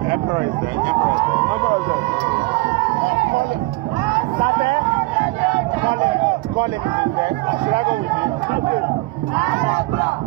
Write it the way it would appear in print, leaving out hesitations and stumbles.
Emperor is there. Emperor is there. Call him. Sate? Call him. Call him. He's there. Should I go with you?